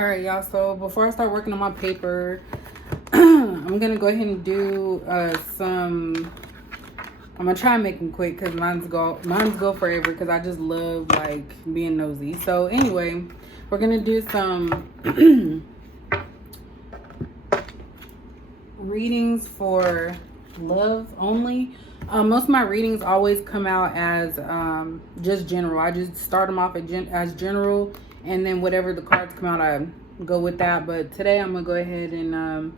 All right, y'all. So before I start working on my paper, I'm gonna go ahead and do some. I'm gonna try and make them quick because mine's go forever because I just love like being nosy. So anyway, we're gonna do some readings for love only. Most of my readings always come out as just general. I just start them off as general, and then whatever the cards come out, I go with that. But today I'm gonna go ahead and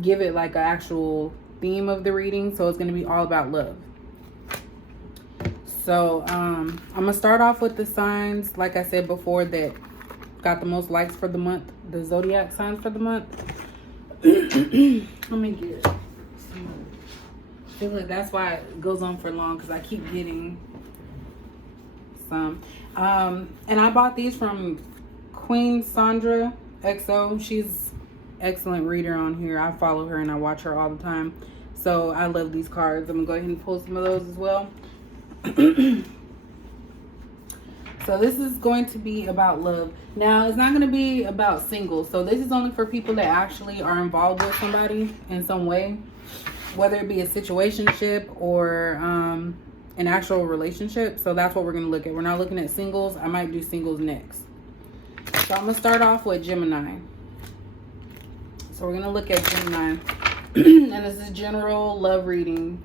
give it like an actual theme of the reading, so it's gonna be all about love. So I'm gonna start off with the signs, like I said before, that got the most likes for the month, the zodiac signs for the month. Let me get some. I feel like that's why it goes on for long, because I keep getting some. And I bought these from Queen Sandra XO. She's excellent reader on here. I follow her and I watch her all the time. So I love these cards. I'm gonna go ahead and pull some of those as well. So this is going to be about love. Now, it's not going to be about singles. So this is only for people that actually are involved with somebody in some way, whether it be a situationship or an actual relationship. So that's what we're going to look at. We're not looking at singles. I might do singles next. So I'm going to start off with Gemini. So we're going to look at Gemini. And this is general love reading.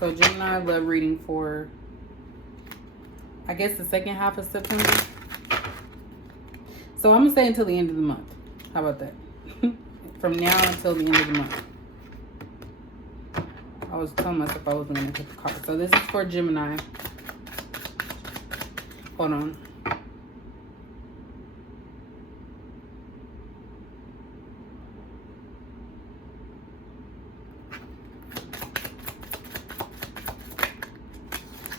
So Gemini love reading for, I guess, the second half of September. So I'm going to say until the end of the month. How about that? From now until the end of the month. I was telling myself I wasn't going to pick a card. So this is for Gemini. Hold on.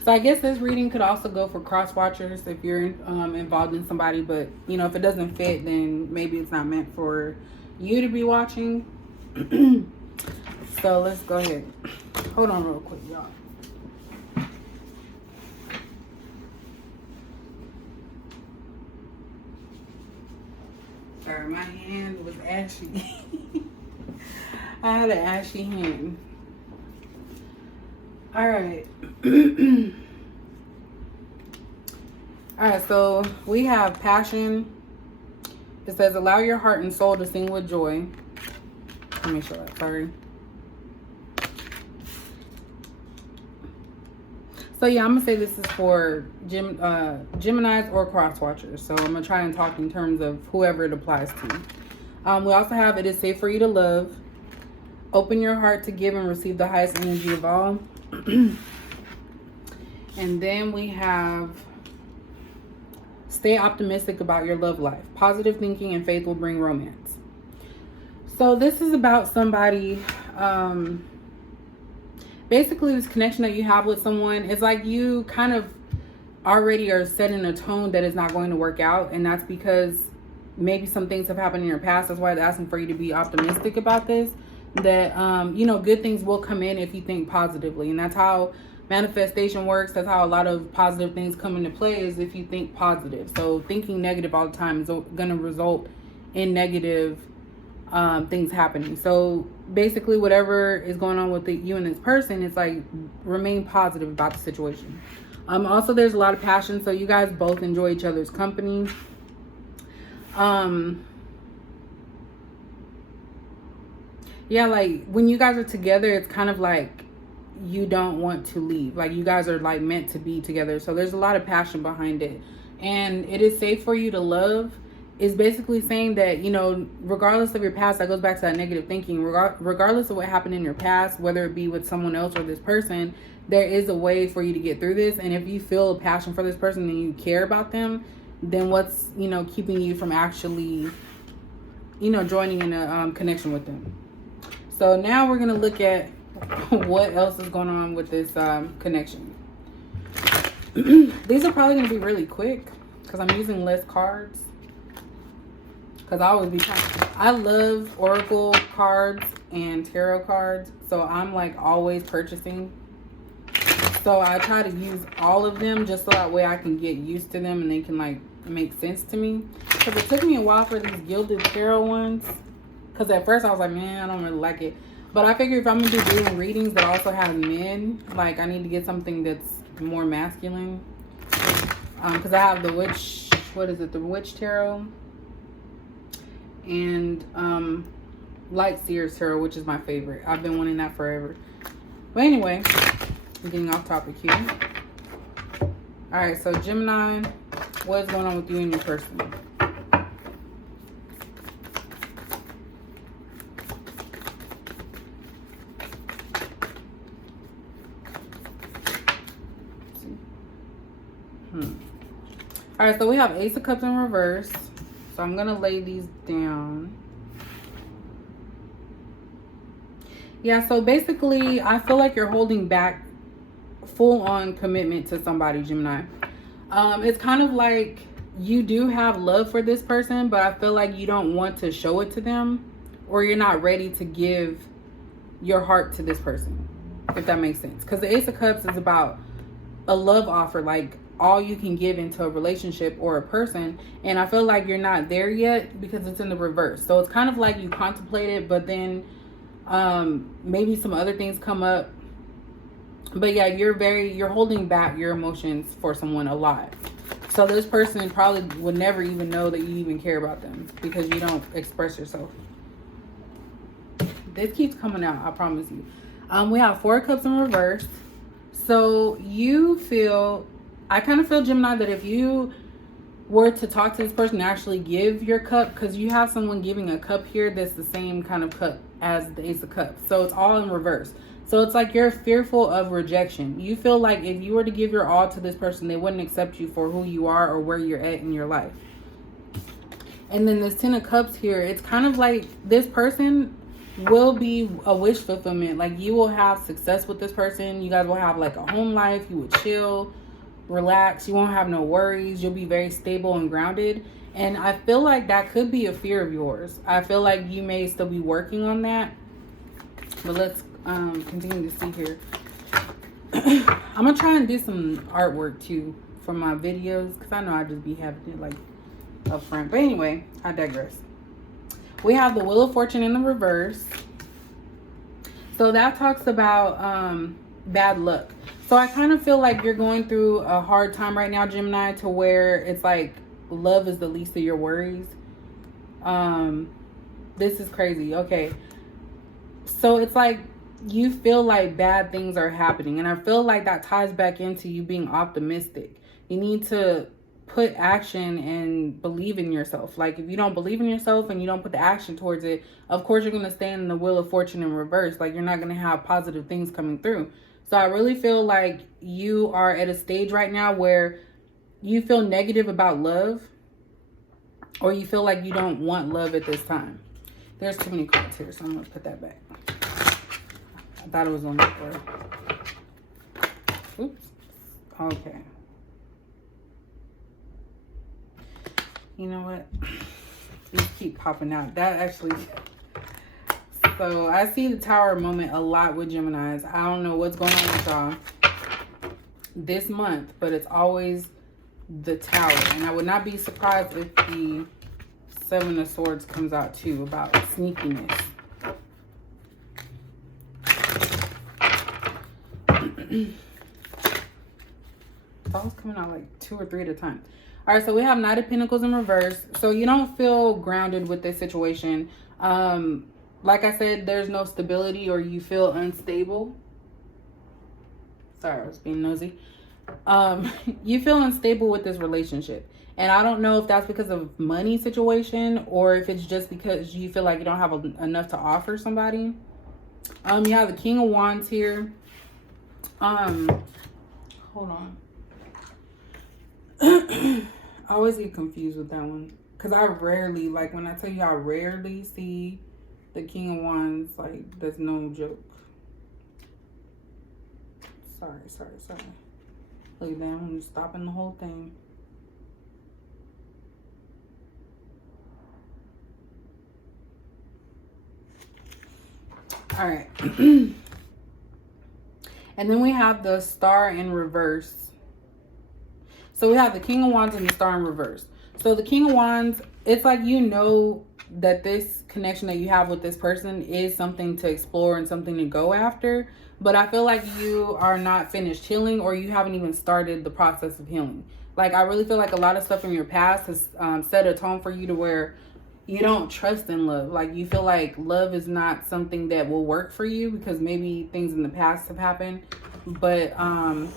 So I guess this reading could also go for cross watchers if you're involved in somebody, but you know, if it doesn't fit, then maybe it's not meant for you to be watching. So let's go ahead. Hold on real quick, y'all. Sorry, my hand was ashy. I had an ashy hand. All right. All right, so we have passion. It says, allow your heart and soul to sing with joy. Let me show that, sorry. So yeah, I'm gonna say this is for Geminis or cross watchers. So I'm gonna try and talk in terms of whoever it applies to. We also have, it is safe for you to love. Open your heart to give and receive the highest energy of all. And then we have, stay optimistic about your love life. Positive thinking and faith will bring romance. So this is about somebody, basically this connection that you have with someone. It's like you kind of already are setting a tone that is not going to work out. And that's because maybe some things have happened in your past. That's why they're asking for you to be optimistic about this. That, you know, good things will come in if you think positively. And that's how manifestation works. That's how a lot of positive things come into play, is if you think positive. So thinking negative all the time is going to result in negative things happening. So basically whatever is going on with you and this person, it's like, remain positive about the situation. Also, there's a lot of passion. So you guys both enjoy each other's company. Yeah, like when you guys are together, it's kind of like you don't want to leave. Like you guys are like meant to be together. So there's a lot of passion behind it. And it is safe for you to love is basically saying that, you know, regardless of your past, that goes back to that negative thinking. Regardless of what happened in your past, whether it be with someone else or this person, there is a way for you to get through this. And if you feel a passion for this person and you care about them, then what's, you know, keeping you from actually, you know, joining in a connection with them? So now we're going to look at what else is going on with this connection. These are probably going to be really quick because I'm using less cards. Because I always be trying. I love Oracle cards and tarot cards. So I'm like always purchasing. So I try to use all of them just so that way I can get used to them and they can like, make sense to me. Because it took me a while for these gilded tarot ones. Because at first I was like, man, I don't really like it. But I figure if I'm going to be doing readings that also have men, like I need to get something that's more masculine. Because I have the witch, what is it? The witch tarot. And light seers tarot, which is my favorite. I've been wanting that forever. But anyway, I'm getting off topic here. Alright, so Gemini, what's going on with you and your person? Alright, so we have Ace of Cups in reverse. So I'm going to lay these down. Yeah, so basically, I feel like you're holding back full-on commitment to somebody, Gemini. It's kind of like you do have love for this person, but I feel like you don't want to show it to them, or you're not ready to give your heart to this person, if that makes sense. Because the Ace of Cups is about a love offer, like all you can give into a relationship or a person. And I feel like you're not there yet because it's in the reverse. So it's kind of like you contemplate it, but then maybe some other things come up. But yeah, you're holding back your emotions for someone a lot. So this person probably would never even know that you even care about them because you don't express yourself. This keeps coming out, I promise you. We have 4 cups in reverse. So I kind of feel, Gemini, that if you were to talk to this person and actually give your cup, because you have someone giving a cup here that's the same kind of cup as the Ace of Cups. So it's all in reverse. So it's like you're fearful of rejection. You feel like if you were to give your all to this person, they wouldn't accept you for who you are or where you're at in your life. And then this 10 of Cups here, it's kind of like this person will be a wish fulfillment. Like you will have success with this person. You guys will have like a home life. You would chill, relax. You won't have no worries. You'll be very stable and grounded. And I feel like that could be a fear of yours. I feel like you may still be working on that. But let's continue to see here. I'm gonna try and do some artwork too for my videos, because I know I just be having it like up front. But anyway, I digress. We have the Wheel of Fortune in the reverse. So that talks about bad luck. So I kind of feel like you're going through a hard time right now, Gemini, to where it's like love is the least of your worries. This is crazy. Okay. So it's like you feel like bad things are happening. And I feel like that ties back into you being optimistic. You need to put action and believe in yourself. Like if you don't believe in yourself and you don't put the action towards it, of course you're going to stay in the Wheel of Fortune in reverse. Like you're not going to have positive things coming through. So I really feel like you are at a stage right now where you feel negative about love, or you feel like you don't want love at this time. There's too many cards here, so I'm going to put that back. I thought it was on the floor. Oops. Okay. You know what? These keep popping out. That actually... So I see the Tower moment a lot with Geminis. I don't know what's going on with y'all this month, but it's always the Tower. And I would not be surprised if the 7 of Swords comes out too, about sneakiness. It's always coming out like 2 or 3 at a time. All right, so we have Knight of Pentacles in reverse. So you don't feel grounded with this situation. Like I said, there's no stability, or you feel unstable. Sorry, I was being nosy. You feel unstable with this relationship. And I don't know if that's because of money situation, or if it's just because you feel like you don't have enough to offer somebody. You have the King of Wands here. Hold on. I always get confused with that one, because I rarely, like when I tell you I rarely see the King of Wands, like that's no joke. Sorry. Look at that, I'm stopping the whole thing. All right. And then we have the Star in reverse. So we have the King of Wands and the Star in reverse. So the King of Wands, it's like you know that this connection that you have with this person is something to explore and something to go after. But I feel like you are not finished healing, or you haven't even started the process of healing. Like, I really feel like a lot of stuff in your past has set a tone for you to where you don't trust in love. Like, you feel like love is not something that will work for you because maybe things in the past have happened. But I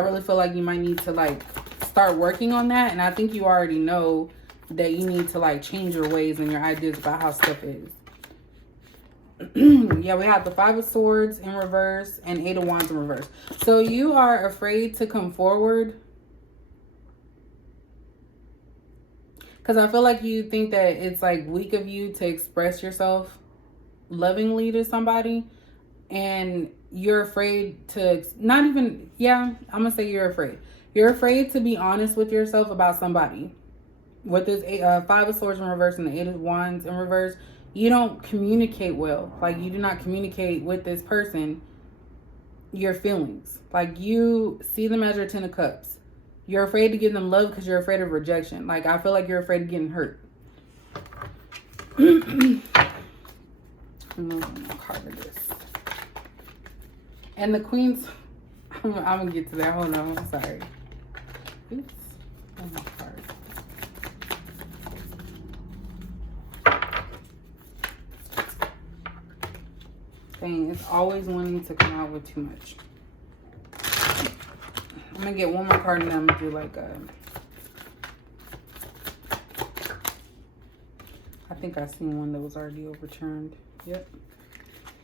really feel like you might need to like start working on that. And I think you already know that you need to like change your ways and your ideas about how stuff is. Yeah, we have the Five of Swords in reverse and Eight of Wands in reverse. So you are afraid to come forward because I feel like you think that it's like weak of you to express yourself lovingly to somebody, and you're afraid to not even, yeah, I'm gonna say you're afraid. You're afraid to be honest with yourself about somebody. With this Five of Swords in reverse and the Eight of Wands in reverse, you don't communicate well. Like, you do not communicate with this person your feelings. Like, you see them as your Ten of Cups. You're afraid to give them love because you're afraid of rejection. Like, I feel like you're afraid of getting hurt. I'm gonna card this. And the Queen's, I'm gonna get to that. Hold on, I'm sorry. Oops. Oh my card. Dang, it's always wanting to come out with too much. I'm gonna get one more card and then I'm gonna do like a, I think I seen one that was already overturned. Yep.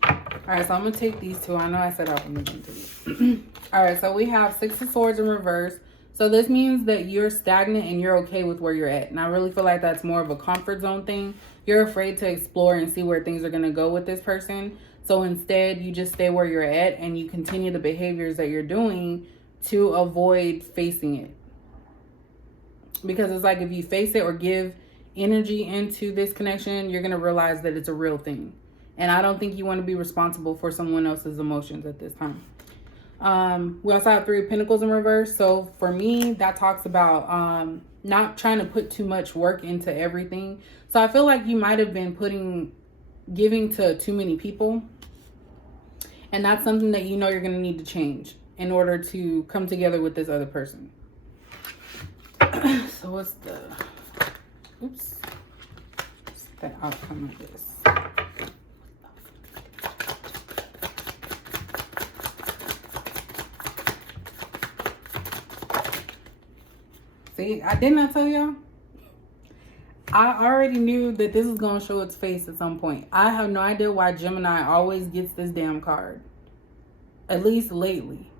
Alright, so I'm gonna take these two. I know I said I was gonna do these. Alright, so we have Six of Swords in reverse. So this means that you're stagnant and you're okay with where you're at. And I really feel like that's more of a comfort zone thing. You're afraid to explore and see where things are gonna go with this person. So instead, you just stay where you're at and you continue the behaviors that you're doing to avoid facing it. Because it's like if you face it or give energy into this connection, you're going to realize that it's a real thing. And I don't think you want to be responsible for someone else's emotions at this time. We also have Three of Pentacles in reverse. So for me, that talks about not trying to put too much work into everything. So I feel like you might have been giving to too many people. And that's something that you know you're going to need to change in order to come together with this other person. So what's the outcome of this? See, didn't I tell y'all? I already knew that this was going to show its face at some point. I have no idea why Gemini always gets this damn card. At least lately.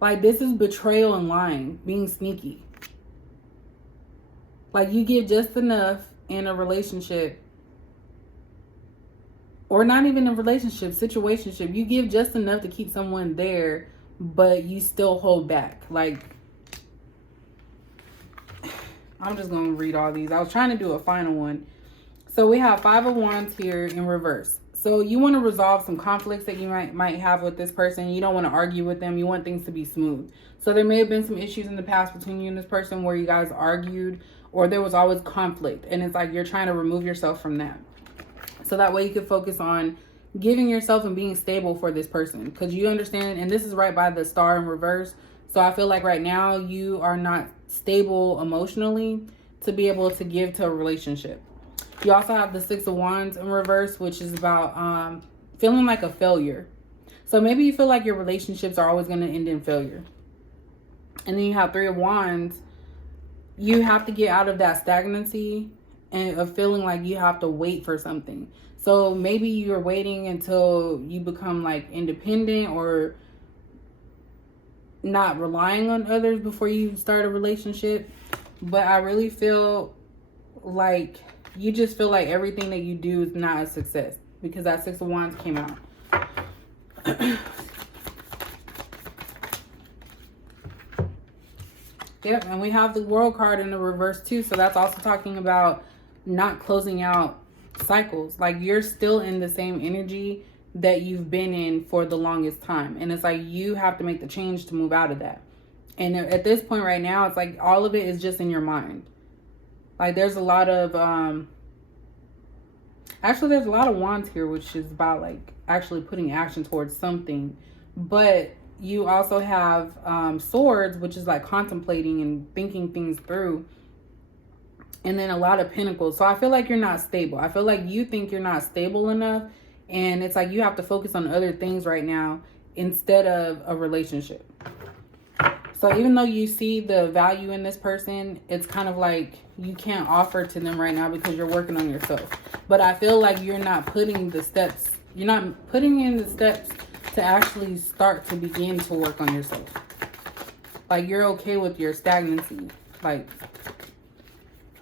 Like, this is betrayal and lying, being sneaky. Like, you give just enough in a relationship, or not even a relationship, situationship. You give just enough to keep someone there, but you still hold back. Like, I'm just going to read all these. I was trying to do a final one. So we have Five of Wands here in reverse. So you want to resolve some conflicts that you might have with this person. You don't want to argue with them. You want things to be smooth. So there may have been some issues in the past between you and this person where you guys argued, or there was always conflict. And it's like you're trying to remove yourself from that. So that way you can focus on giving yourself and being stable for this person. Because you understand, and this is right by the Star in reverse. So I feel like right now you are not stable emotionally to be able to give to a relationship. You also have the Six of Wands in reverse, which is about feeling like a failure. So maybe you feel like your relationships are always going to end in failure. And then you have Three of Wands. You have to get out of that stagnancy and of feeling like you have to wait for something. So maybe you're waiting until you become like independent or not relying on others before you start a relationship. But I really feel like you just feel like everything that you do is not a success because that Six of Wands came out. Yep, and we have the World card in the reverse too. So that's also talking about not closing out cycles. Like, you're still in the same energy that you've been in for the longest time. And it's like you have to make the change to move out of that. And at this point right now, it's like all of it is just in your mind. Like there's a lot of actually there's a lot of wands here, which is about like actually putting action towards something. But you also have swords, which is like contemplating and thinking things through. And then a lot of pentacles. So I feel like you're not stable. I feel like you think you're not stable enough. And it's like you have to focus on other things right now instead of a relationship. So even though you see the value in this person, it's kind of like you can't offer to them right now because you're working on yourself. But I feel like you're not putting the steps. You're not putting in the steps to actually start to begin to work on yourself. Like you're okay with your stagnancy. Like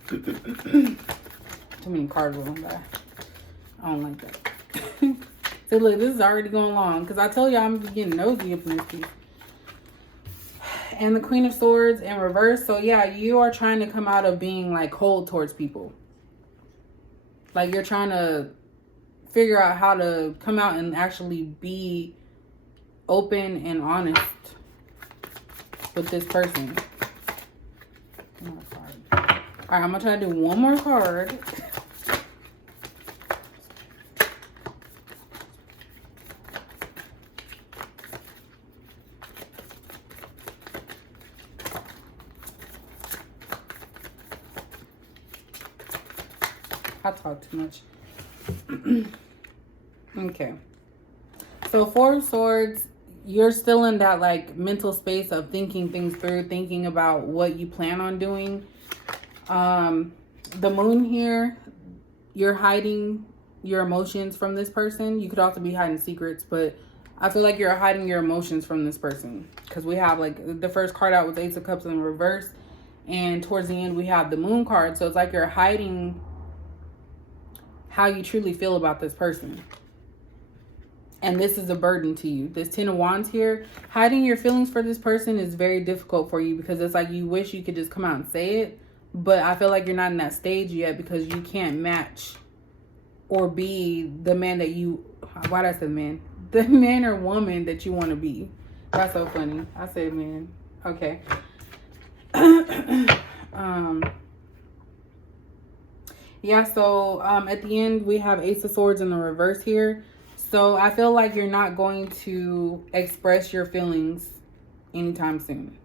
too many cards rolling by. I don't like that. So look, this is already going long because I told you I'm getting nosy up in this piece. And the Queen of Swords in reverse. So yeah, you are trying to come out of being like cold towards people. Like you're trying to figure out how to come out and actually be open and honest with this person. All right, I'm gonna try to do one more card. I talk too much. Okay. So Four of Swords, you're still in that like mental space of thinking things through, thinking about what you plan on doing. The Moon here, you're hiding your emotions from this person. You could also be hiding secrets, but I feel like you're hiding your emotions from this person because we have like the first card out was Ace of Cups in reverse, and towards the end we have the Moon card. So it's like you're hiding how you truly feel about this person. And this is a burden to you. This Ten of Wands here, hiding your feelings for this person is very difficult for you because it's like you wish you could just come out and say it. But I feel like you're not in that stage yet because you can't match or be the man that you... Why did I say man? The man or woman that you want to be. That's so funny. I said man. Okay. Yeah, so at the end, we have Ace of Swords in the reverse here. So I feel like you're not going to express your feelings anytime soon.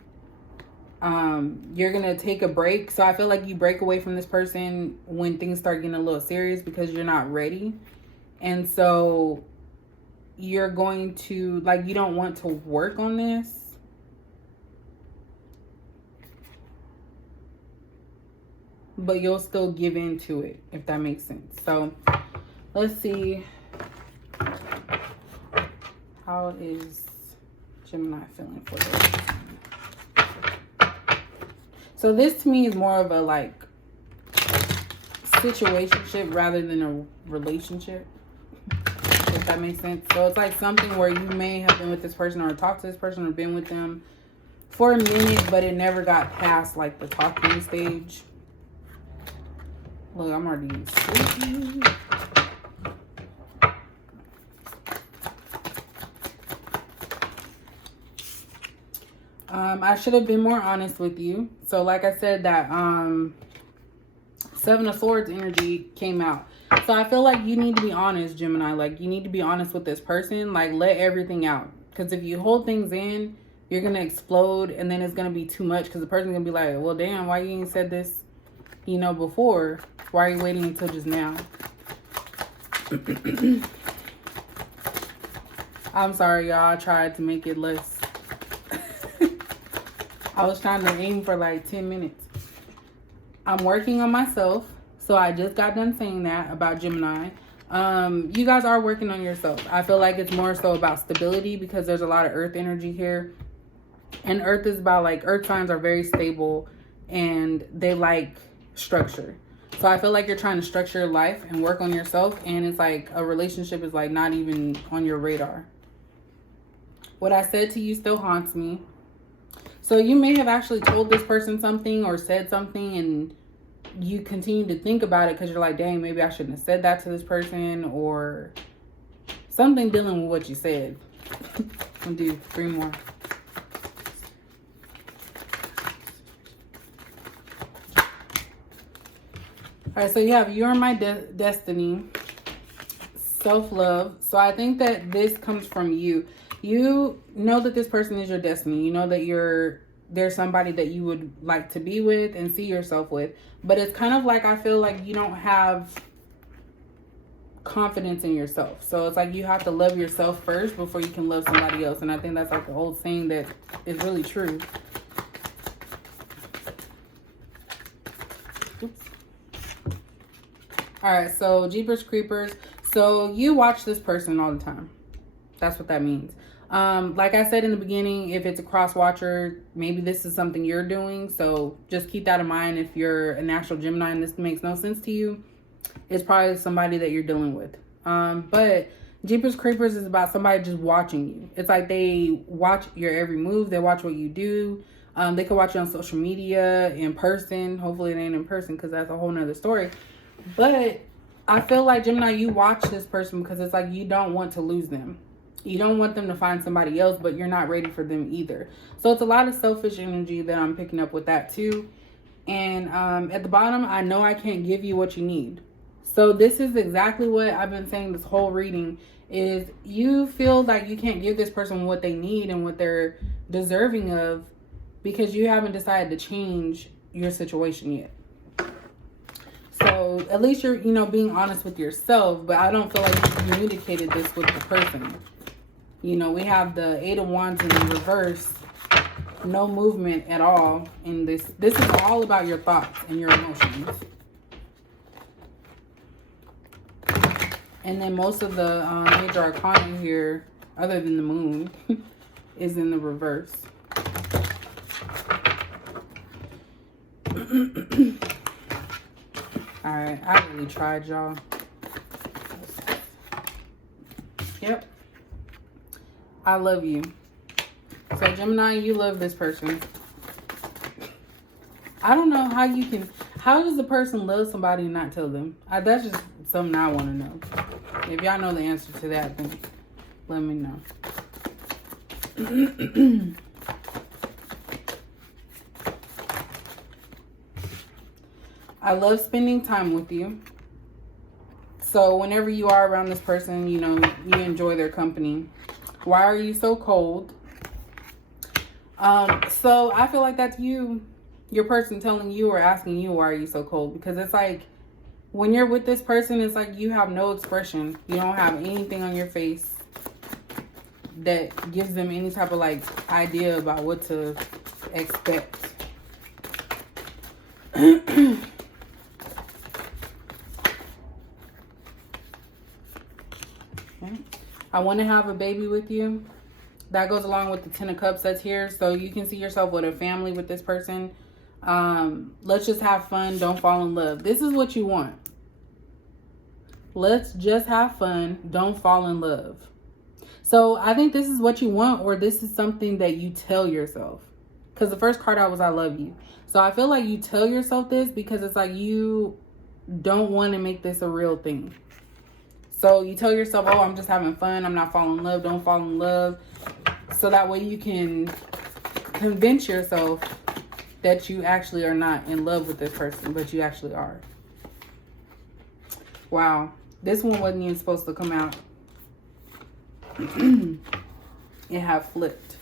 You're going to take a break. So I feel like you break away from this person when things start getting a little serious because you're not ready. And so you're going to, like, you don't want to work on this. But you'll still give in to it, if that makes sense. So let's see. How is Gemini feeling for this? So this to me is more of a like situationship rather than a relationship, if that makes sense. So it's like something where you may have been with this person or talked to this person or been with them for a minute, but it never got past like the talking stage. Look, I'm already sleepy. I should have been more honest with you. So like I said, that Seven of Swords energy came out. So I feel like you need to be honest, Gemini. Like you need to be honest with this person. Like let everything out. Because if you hold things in, you're going to explode. And then it's going to be too much. Because the person's going to be like, well, damn, why you ain't said this, you know, before? Why are you waiting until just now? I'm sorry, y'all. I tried to make it less. I was trying to aim for like 10 minutes. I'm working on myself. So I just got done saying that about Gemini. You guys are working on yourself. I feel like it's more so about stability because there's a lot of earth energy here. And earth is about like, earth signs are very stable and they like structure. So I feel like you're trying to structure your life and work on yourself. And it's like a relationship is like not even on your radar. What I said to you still haunts me. So you may have actually told this person something or said something and you continue to think about it because you're like, dang, maybe I shouldn't have said that to this person or something dealing with what you said. I'll do 3 more. All right, so you have you're my destiny, self-love. So I think that this comes from you. You know that this person is your destiny. You know that there's somebody that you would like to be with and see yourself with. But it's kind of like, I feel like you don't have confidence in yourself. So it's like you have to love yourself first before you can love somebody else. And I think that's like the old saying that is really true. Oops. All right, so Jeepers Creepers. So you watch this person all the time. That's what that means. Like I said in the beginning, if it's a cross watcher, maybe this is something you're doing. So just keep that in mind. If you're a natural Gemini and this makes no sense to you, it's probably somebody that you're dealing with. But Jeepers Creepers is about somebody just watching you. It's like they watch your every move. They watch what you do. They can watch you on social media, in person. Hopefully it ain't in person because that's a whole nother story. But I feel like, Gemini, you watch this person because it's like you don't want to lose them. You don't want them to find somebody else, but you're not ready for them either. So it's a lot of selfish energy that I'm picking up with that too. And at the bottom, I know I can't give you what you need. So this is exactly what I've been saying this whole reading, is you feel like you can't give this person what they need and what they're deserving of because you haven't decided to change your situation yet. So at least you're, being honest with yourself, but I don't feel like you communicated this with the person. We have the 8 of Wands in the reverse, no movement at all in this. This is all about your thoughts and your emotions. And then most of the major arcana here, other than the moon, is in the reverse. Alright, I really tried, y'all. Yep. I love you. So, Gemini, you love this person. I don't know how does a person love somebody and not tell them? That's just something I want to know. If y'all know the answer to that, then let me know. I love spending time with you. So whenever you are around this person, you enjoy their company. Why are you so cold? So I feel like that's your person telling you or asking you, why are you so cold? Because it's like, when you're with this person, it's like you have no expression. You don't have anything on your face that gives them any type of idea about what to expect. I want to have a baby with you. That goes along with the 10 of Cups that's here. So you can see yourself with a family with this person. Let's just have fun. Don't fall in love. This is what you want. Let's just have fun. Don't fall in love. So I think this is what you want, or this is something that you tell yourself. Because the first card out was I love you. So I feel like you tell yourself this because it's like you don't want to make this a real thing. So you tell yourself, oh, I'm just having fun. I'm not falling in love. Don't fall in love. So that way you can convince yourself that you actually are not in love with this person, but you actually are. Wow. This one wasn't even supposed to come out. It have flipped.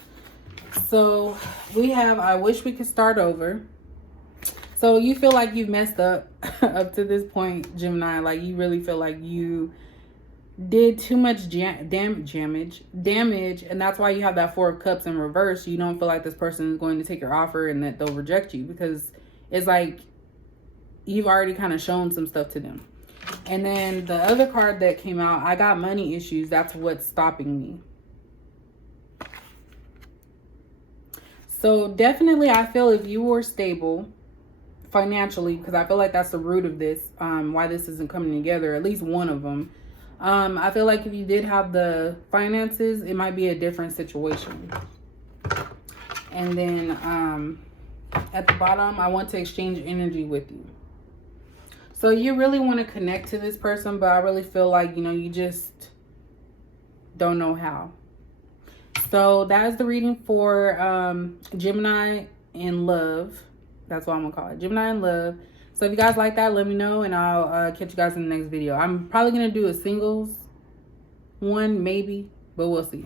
So we have, I wish we could start over. So you feel like you've messed up up to this point, Gemini. Like you really feel like you did too much damage, and that's why you have that 4 of Cups in reverse. You don't feel like this person is going to take your offer and that they'll reject you, because it's like you've already kind of shown some stuff to them. And then the other card that came out, I got money issues. That's what's stopping me. So definitely I feel if you were stable financially, because I feel like that's the root of this, why this isn't coming together, at least one of them. I feel like if you did have the finances, it might be a different situation. And then at the bottom, I want to exchange energy with you. So you really want to connect to this person, but I really feel like, you just don't know how. So that is the reading for Gemini in love. That's what I'm going to call it. Gemini in love. So if you guys like that, let me know, and I'll catch you guys in the next video. I'm probably going to do a singles one, maybe, but we'll see.